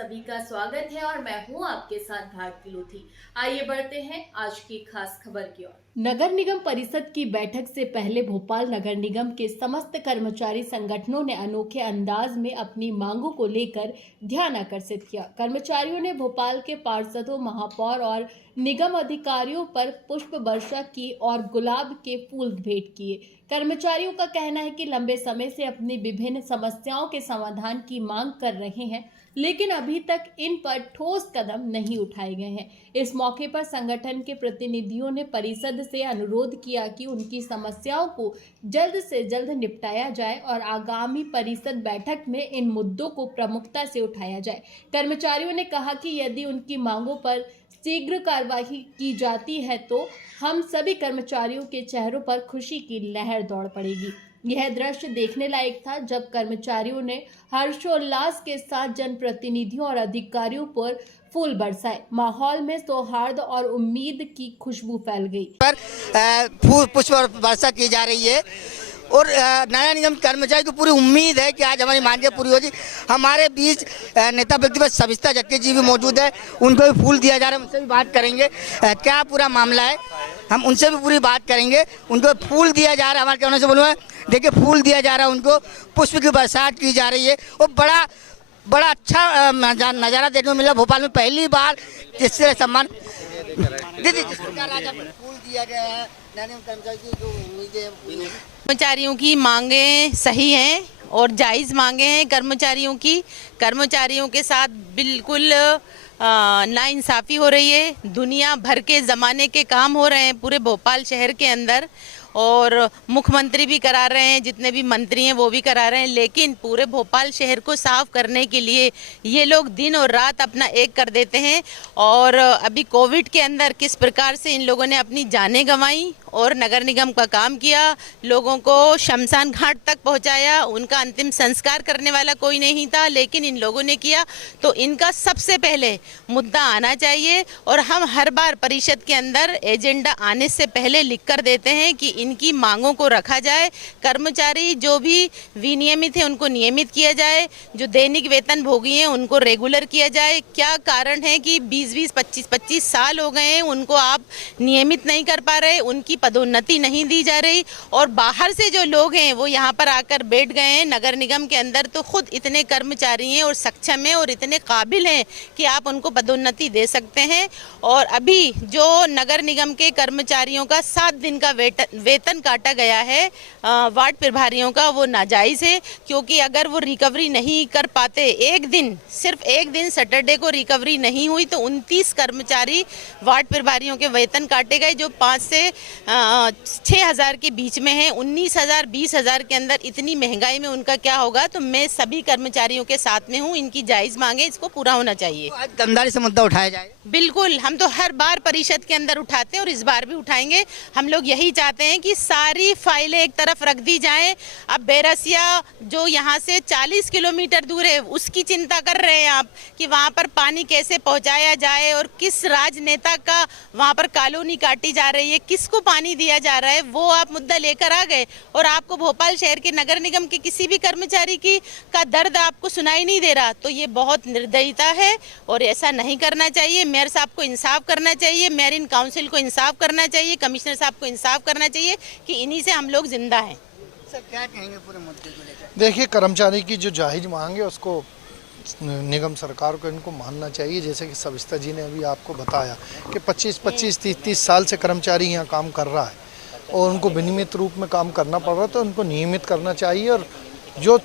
सभी का स्वागत है और मैं हूं आपके साथ भारती लोधी। आइए बढ़ते हैं आज की खास खबर की ओर। नगर निगम परिषद की बैठक से पहले भोपाल नगर निगम के समस्त कर्मचारी संगठनों ने अनोखे अंदाज में अपनी मांगों को लेकर ध्यान आकर्षित किया। कर्मचारियों ने भोपाल के पार्षदों, महापौर और निगम अधिकारियों पर पुष्प वर्षा की और गुलाब के फूल भेंट किए। कर्मचारियों का कहना है कि लंबे समय से अपनी विभिन्न समस्याओं के समाधान की मांग कर रहे हैं, लेकिन अभी तक इन पर ठोस कदम नहीं उठाए गए हैं। इस मौके पर संगठन के प्रतिनिधियों ने परिषद से अनुरोध किया कि उनकी समस्याओं को जल्द से जल्द निपटाया जाए और आगामी परिषद बैठक में इन मुद्दों को प्रमुखता से उठाया जाए। कर्मचारियों ने कहा कि यदि उनकी मांगों पर शीघ्र कार्यवाही की जाती है तो हम सभी कर्मचारियों के चेहरों पर खुशी की लहर दौड़ पड़ेगी। यह दृश्य देखने लायक था जब कर्मचारियों ने हर्षोल्लास के साथ जनप्रतिनिधियों और अधिकारियों पर फूल बरसाए। माहौल में सौहार्द और उम्मीद की खुशबू फैल गई। फूल पुष्प वर्षा की जा रही है और नया निगम कर्मचारी को पूरी उम्मीद है कि आज हमारी मांगें पूरी होगी। हमारे बीच नेता व्यक्तिगत सविता जक्के जी भी मौजूद है, उनको भी फूल दिया जा रहा है, उनसे भी बात करेंगे क्या पूरा मामला है, हम उनसे भी पूरी बात करेंगे। उनको फूल दिया जा रहा है, हमारे कहने से बोलूँगा, देखिए फूल दिया जा रहा है, उनको पुष्प की बरसात की जा रही है और बड़ा अच्छा नज़ारा देखने को मिला। भोपाल में पहली बार जिस तरह सम्मान दीदी फूल दिया गया है, कर्मचारियों की मांगें सही हैं और जायज़ मांगे हैं। कर्मचारियों के साथ बिल्कुल नाइंसाफ़ी हो रही है। दुनिया भर के ज़माने के काम हो रहे हैं पूरे भोपाल शहर के अंदर और मुख्यमंत्री भी करा रहे हैं, जितने भी मंत्री हैं वो भी करा रहे हैं, लेकिन पूरे भोपाल शहर को साफ करने के लिए ये लोग दिन और रात अपना एक कर देते हैं। और अभी कोविड के अंदर किस प्रकार से इन लोगों ने अपनी जानें गंवाई और नगर निगम का काम किया, लोगों को शमशान घाट तक पहुंचाया, उनका अंतिम संस्कार करने वाला कोई नहीं था, लेकिन इन लोगों ने किया। तो इनका सबसे पहले मुद्दा आना चाहिए और हम हर बार परिषद के अंदर एजेंडा आने से पहले लिख कर देते हैं कि इनकी मांगों को रखा जाए। कर्मचारी जो भी विनियमित है उनको नियमित किया जाए, जो दैनिक वेतन भोगी हैं उनको रेगुलर किया जाए। क्या कारण है कि 20-20, 25-25 साल हो गए हैं, उनको आप नियमित नहीं कर पा रहे, उनकी पदोन्नति नहीं दी जा रही और बाहर से जो लोग हैं वो यहाँ पर आकर बैठ गए हैं। नगर निगम के अंदर तो खुद इतने कर्मचारी हैं और सक्षम हैं और इतने काबिल हैं कि आप उनको पदोन्नति दे सकते हैं। और अभी जो नगर निगम के कर्मचारियों का 7 दिन का वेतन काटा गया है वार्ड प्रभारियों का, वो नाजायज़ है, क्योंकि अगर वो रिकवरी नहीं कर पाते, सिर्फ एक दिन सैटरडे को रिकवरी नहीं हुई तो 29 कर्मचारी वार्ड प्रभारियों के वेतन काटे गए जो 5 से 6,000 के बीच में है। 19,000 20,000 के अंदर इतनी महंगाई में उनका क्या होगा। तो मैं सभी कर्मचारियों के साथ में हूँ, इनकी जायज़ मांगे, इसको पूरा होना चाहिए। आज दमदारी से मुद्दा उठाया जाए। बिल्कुल, हम तो हर बार परिषद के अंदर उठाते हैं और इस बार भी उठाएंगे। हम लोग यही चाहते हैं कि सारी फाइलें एक तरफ रख दी जाएं। अब बैरसिया जो यहाँ से 40 किलोमीटर दूर है उसकी चिंता कर रहे हैं आप कि वहाँ पर पानी कैसे पहुँचाया जाए और किस राजनेता का वहाँ पर कॉलोनी काटी जा रही है, किसको पानी दिया जा रहा है, वो आप मुद्दा लेकर आ गए और आपको भोपाल शहर के नगर निगम के किसी भी कर्मचारी का दर्द आपको सुनाई नहीं दे रहा। तो ये बहुत निर्दयता है और ऐसा नहीं करना चाहिए। मेयर साहब को इंसाफ करना चाहिए, मेयर इन काउंसिल को इंसाफ करना चाहिए, कमिश्नर साहब को इंसाफ करना चाहिए कि इन्हीं से हम लोग जिंदा हैं। सर क्या कहेंगे पूरे मुद्दे को लेकर? देखिए, कर्मचारी की जो जायज़ मांग है उसको निगम सरकार को इनको मानना चाहिए। जैसे कि सविता जी ने अभी आपको बताया कि 25-25, 30-30 साल से कर्मचारी यहाँ काम कर रहा है और उनको विनियमित रूप में काम करना पड़ रहा है, तो उनको नियमित करना चाहिए। और जो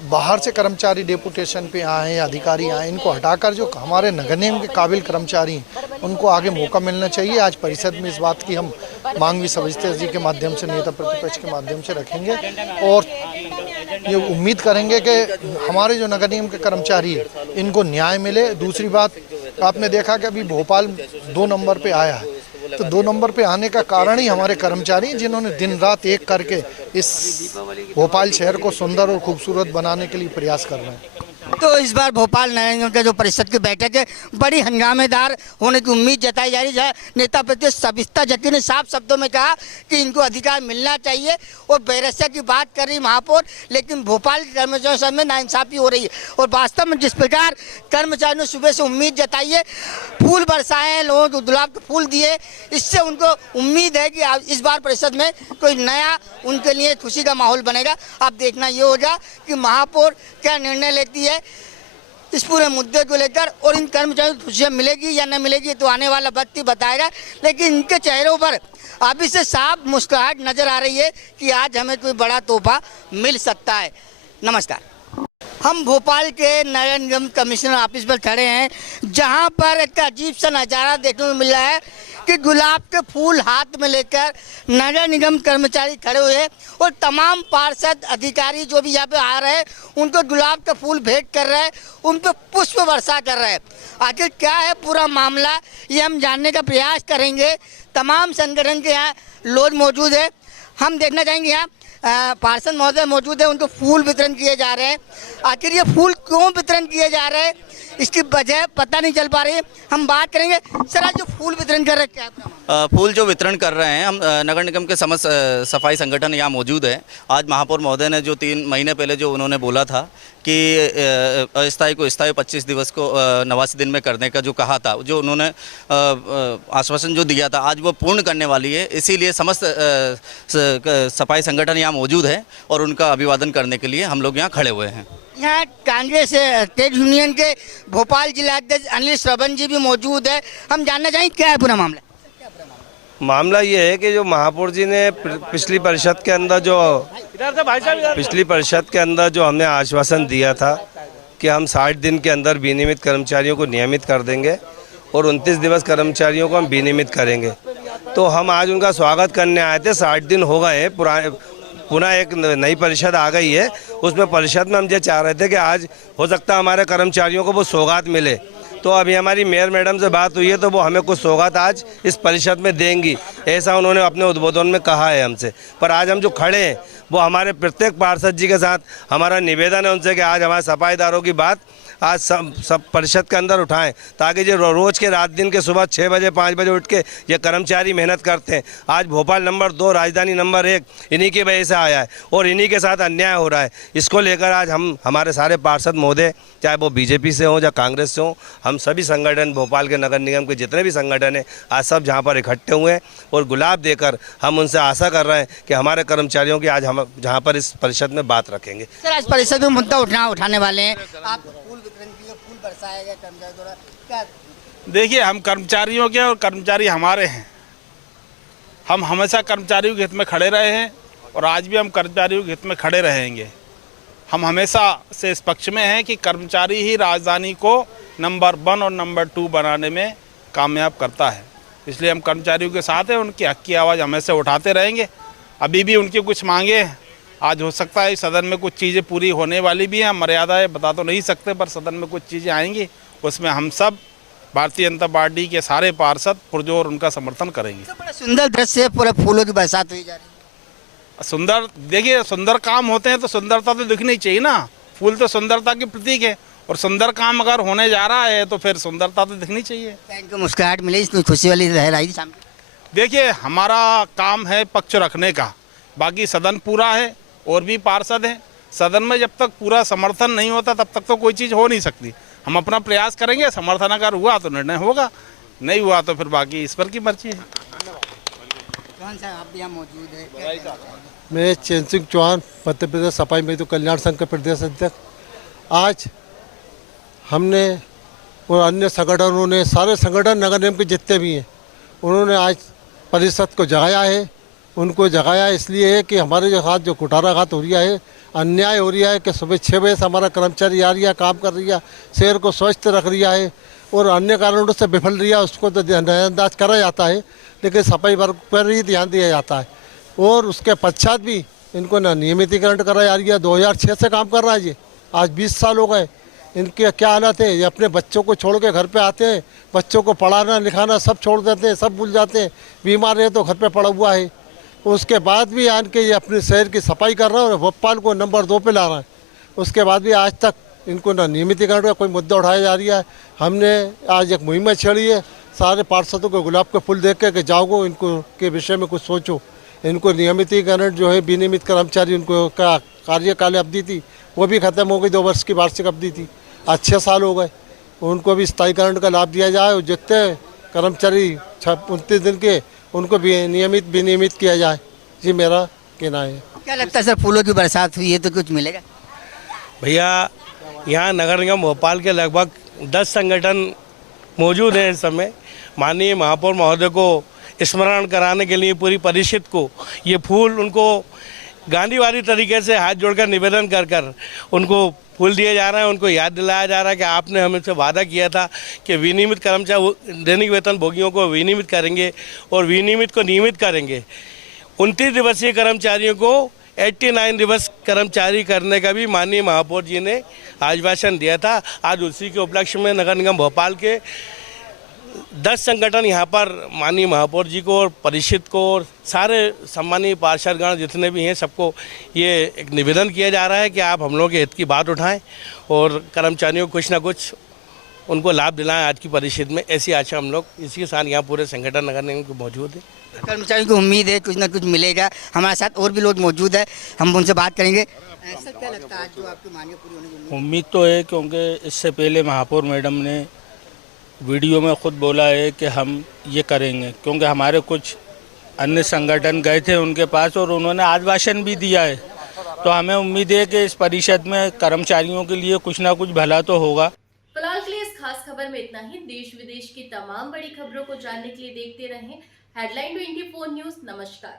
बाहर से कर्मचारी डेपुटेशन पे आए हैं, अधिकारी आए, इनको हटाकर जो हमारे नगर निगम के काबिल कर्मचारी हैं उनको आगे मौका मिलना चाहिए। आज परिषद में इस बात की हम मांग भी सविता जी के माध्यम से, नेता प्रतिपक्ष के माध्यम से रखेंगे और ये उम्मीद करेंगे कि हमारे जो नगर निगम के कर्मचारी हैं इनको न्याय मिले। दूसरी बात, आपने देखा कि अभी भोपाल 2 नंबर पे आया है, तो 2 नंबर पे आने का कारण ही हमारे कर्मचारी जिन्होंने दिन रात एक करके इस भोपाल शहर को सुंदर और खूबसूरत बनाने के लिए प्रयास कर रहे हैं। तो इस बार भोपाल नगर निगम के जो परिषद की बैठक है बड़ी हंगामेदार होने की उम्मीद जताई जा रही है। नेता प्रतिपक्ष सविता जक्की ने साफ शब्दों में कहा कि इनको अधिकार मिलना चाहिए और बैरसिया की बात कर रही महापौर, लेकिन भोपाल के कर्मचारियों में नाइंसाफी हो रही है। और वास्तव में जिस प्रकार कर्मचारियों ने सुबह से उम्मीद जताई है, फूल बरसाए हैं, लोगों को गुलाब के फूल दिए, इससे उनको उम्मीद है कि इस बार परिषद में कोई नया उनके लिए खुशी का माहौल बनेगा। अब देखना ये होगा कि महापौर क्या निर्णय लेती है इस पूरे मुद्दे को लेकर, और इन कर्मचारियों को खुशियाँ मिलेगी या न मिलेगी तो आने वाला वक्त ही बताएगा। लेकिन इनके चेहरों पर अभी से साफ मुस्कुराहट नजर आ रही है कि आज हमें कोई बड़ा तोहफा मिल सकता है। नमस्कार, हम भोपाल के नगर निगम कमिश्नर ऑफिस पर खड़े हैं, जहां पर एक अजीब सा नज़ारा देखने को मिल रहा है कि गुलाब के फूल हाथ में लेकर नगर निगम कर्मचारी खड़े हुए हैं और तमाम पार्षद अधिकारी जो भी यहाँ पे आ रहे हैं उनको गुलाब के फूल भेंट कर रहे हैं, उनको पुष्प वर्षा कर रहे हैं। आखिर क्या है पूरा मामला, ये हम जानने का प्रयास करेंगे। तमाम संगठन के यहाँ लोग मौजूद है, हम देखना चाहेंगे यहाँ पार्षद महोदय मौजूद है, उनको फूल वितरण किए जा रहे हैं। आखिर ये फूल क्यों वितरण किए जा रहे हैं इसकी वजह पता नहीं चल पा रही है, हम बात करेंगे। सर, आज जो फूल वितरण कर रहे हैं क्या है? फूल जो वितरण कर रहे हैं हम नगर निगम के समस्त सफाई संगठन यहाँ मौजूद है। आज महापौर महोदय ने जो 3 महीने पहले जो उन्होंने बोला था कि अस्थायी को स्थायी 25 दिवस को 89 दिन में करने का जो कहा था, जो उन्होंने आश्वासन जो दिया था, आज वो पूर्ण करने वाली है। इसीलिए समस्त सफाई संगठन यहाँ मौजूद है और उनका अभिवादन करने के लिए हम लोग यहाँ खड़े हुए हैं। यहाँ कांग्रेस ट्रेड यूनियन के भोपाल जिला अध्यक्ष अनिल श्रवण जी भी मौजूद है, हम जानना चाहेंगे क्या है पूरा मामला। मामला ये है कि जो महापौर जी ने पिछली परिषद के अंदर जो हमने आश्वासन दिया था कि हम 60 दिन के अंदर विनियमित कर्मचारियों को नियमित कर देंगे और 29 दिवस कर्मचारियों को हम विनियमित करेंगे, तो हम आज उनका स्वागत करने आए थे। 60 दिन हो गए हैं, पुनः एक नई परिषद आ गई है। उसमें परिषद में हम ये चाह रहे थे कि आज हो सकता है हमारे कर्मचारियों को वो सौगात मिले, तो अभी हमारी मेयर मैडम से बात हुई है तो वो हमें कुछ सौगात आज इस परिषद में देंगी, ऐसा उन्होंने अपने उद्बोधन में कहा है हमसे। पर आज हम जो खड़े हैं वो हमारे प्रत्येक पार्षद जी के साथ हमारा निवेदन है उनसे कि आज हमारे सफाईदारों की बात आज सब परिषद के अंदर उठाएं, ताकि जो रोज़ के रात दिन के सुबह 6 बजे 5 बजे उठ के ये कर्मचारी मेहनत करते हैं। आज भोपाल नंबर 2 राजधानी नंबर 1 इन्हीं की वजह से आया है और इन्हीं के साथ अन्याय हो रहा है। इसको लेकर आज हम हमारे सारे पार्षद महोदय, चाहे वो बीजेपी से हों या कांग्रेस से हों, हम सभी संगठन भोपाल के नगर निगम के जितने भी संगठन हैं आज सब जहाँ पर इकट्ठे हुए हैं और गुलाब देकर हम उनसे आशा कर रहे हैं कि हमारे कर्मचारियों की आज हम जहाँ पर इस परिषद में बात रखेंगे। सर, आज परिषद में मुद्दा उठाने वाले हैं, आप फूल वितरण किए, फूल बरसाया गया कर्मचारी द्वारा, क्या? देखिए, हम कर्मचारियों के और कर्मचारी हमारे हैं। हम हमेशा कर्मचारियों के हित में खड़े रहे हैं और आज भी हम कर्मचारियों के हित में खड़े रहेंगे। हम हमेशा से इस पक्ष में हैं कि कर्मचारी ही राजधानी को नंबर 1 और नंबर 2 बनाने में कामयाब करता है, इसलिए हम कर्मचारियों के साथ हैं। उनकी हक की आवाज़ हमेशा उठाते रहेंगे। अभी भी उनकी कुछ मांगे हैं, आज हो सकता है सदन में कुछ चीज़ें पूरी होने वाली भी हैं, मर्यादाएं बता तो नहीं सकते, पर सदन में कुछ चीज़ें आएंगी, उसमें हम सब भारतीय जनता पार्टी के सारे पार्षद पुरजोर उनका समर्थन करेंगे। तो बड़ा सुंदर दृश्य है, पूरे फूलों की बरसात हुई जा रही है। सुंदर, देखिए, सुंदर काम होते हैं तो सुंदरता तो दिखनी चाहिए ना। फूल तो सुंदरता के प्रतीक है और सुंदर काम अगर होने जा रहा है तो फिर सुंदरता तो दिखनी चाहिए। थैंक यू, मुस्कुराहट मिली, इतनी खुशी वाली लहर आई शाम की। देखिए, हमारा काम है पक्ष रखने का, बाकी सदन पूरा है और भी पार्षद हैं। सदन में जब तक पूरा समर्थन नहीं होता तब तक तो कोई चीज़ हो नहीं सकती। हम अपना प्रयास करेंगे, समर्थन अगर हुआ तो निर्णय होगा, नहीं हुआ तो फिर बाकी ईश्वर की मर्जी है। कौन सा आप यहाँ मौजूद है? मैं चैन सिंह चौहान, मध्य प्रदेश सफाई मजदूर कल्याण संघ के प्रदेश अध्यक्ष। आज हमने और अन्य संगठनों ने, सारे संगठन नगर निगम के जितने भी हैं, उन्होंने आज परिषद को जगाया है। उनको जगाया इसलिए है कि हमारे जो साथ जो कुठाराघात हो रहा है, अन्याय हो रहा है कि सुबह 6 बजे से हमारा कर्मचारी आ रही है, काम कर रही है, शहर को स्वच्छ रख रहा है और अन्य कारणों से विफल रही है, उसको तो नजरअंदाज करा जाता है, लेकिन सफाई वर्ग पर ही ध्यान दिया जाता है। और उसके पश्चात भी इनको ना नियमितीकरण करा जा रही है। 2006 से काम कर रहा है ये, आज 20 साल हो गए। इनके क्या हालत है, ये अपने बच्चों को छोड़ के घर पे आते हैं, बच्चों को पढ़ाना लिखाना सब छोड़ देते हैं, सब भूल जाते हैं, बीमार है तो घर पे पड़ा हुआ है। उसके बाद भी आन के ये अपने शहर की सफाई कर रहा है और भोपाल को नंबर 2 पे ला रहा है। उसके बाद भी आज तक इनको ना नियमितीकरण का कोई मुद्दा उठाया जा रहा है। हमने आज एक मुहिम छेड़ी है, सारे पार्षदों को गुलाब के फूल देख के कि जाओ इनको के विषय में कुछ सोचो। इनको नियमितीकरण जो है विनियमित कर्मचारी उनको का कार्यकाल अवधि थी वो भी खत्म हो गई, 2 वर्ष की वार्षिक अवधि थी, आज 6 साल हो गए। उनको भी स्थायीकरण का लाभ दिया जाए और जितने कर्मचारी 29 दिन के उनको भी नियमित विनियमित किया जाए। जी मेरा कहना है। क्या लगता है सर, फूलों की बरसात हुई है तो कुछ मिलेगा? भैया यहाँ नगर निगम भोपाल के लगभग 10 संगठन मौजूद हैं इस समय। माननीय महापौर महोदय को स्मरण कराने के लिए पूरी परिषद को ये फूल उनको गांधीवादी तरीके से हाथ जोड़कर निवेदन कर कर उनको फूल दिए जा रहे हैं। उनको याद दिलाया जा रहा है कि आपने हमसे वादा किया था कि विनियमित कर्मचारी दैनिक वेतन भोगियों को विनियमित करेंगे और विनियमित को नियमित करेंगे। 29 दिवसीय कर्मचारियों को 89 दिवस कर्मचारी करने का भी माननीय महापौर जी ने आश्वासन दिया था। आज उसी के उपलक्ष्य में नगर निगम भोपाल के 10 संगठन यहाँ पर माननीय महापौर जी को और परिषद को और सारे सम्मानीय पार्षदगण जितने भी हैं सबको ये एक निवेदन किया जा रहा है कि आप हम लोगों के हित की बात उठाएं और कर्मचारियों को कुछ ना कुछ उनको लाभ दिलाएं आज की परिषद में। ऐसी आशा हम लोग इसी के साथ यहाँ पूरे संगठन नगर निगम के मौजूद है। कर्मचारियों को उम्मीद है कुछ ना कुछ मिलेगा। हमारे साथ और भी लोग मौजूद है, हम उनसे बात करेंगे। ऐसा क्या लगता है आज जो आपकी मांगे पूरी होने की उम्मीद तो है, क्योंकि इससे पहले महापौर मैडम ने वीडियो में खुद बोला है कि हम ये करेंगे, क्योंकि हमारे कुछ अन्य संगठन गए थे उनके पास और उन्होंने आश्वासन भी दिया है। तो हमें उम्मीद है कि इस परिषद में कर्मचारियों के लिए कुछ ना कुछ भला तो होगा। फिलहाल के लिए इस खास खबर में इतना ही। देश विदेश की तमाम बड़ी खबरों को जानने के लिए देखते रहें हेडलाइन 24 न्यूज। नमस्कार।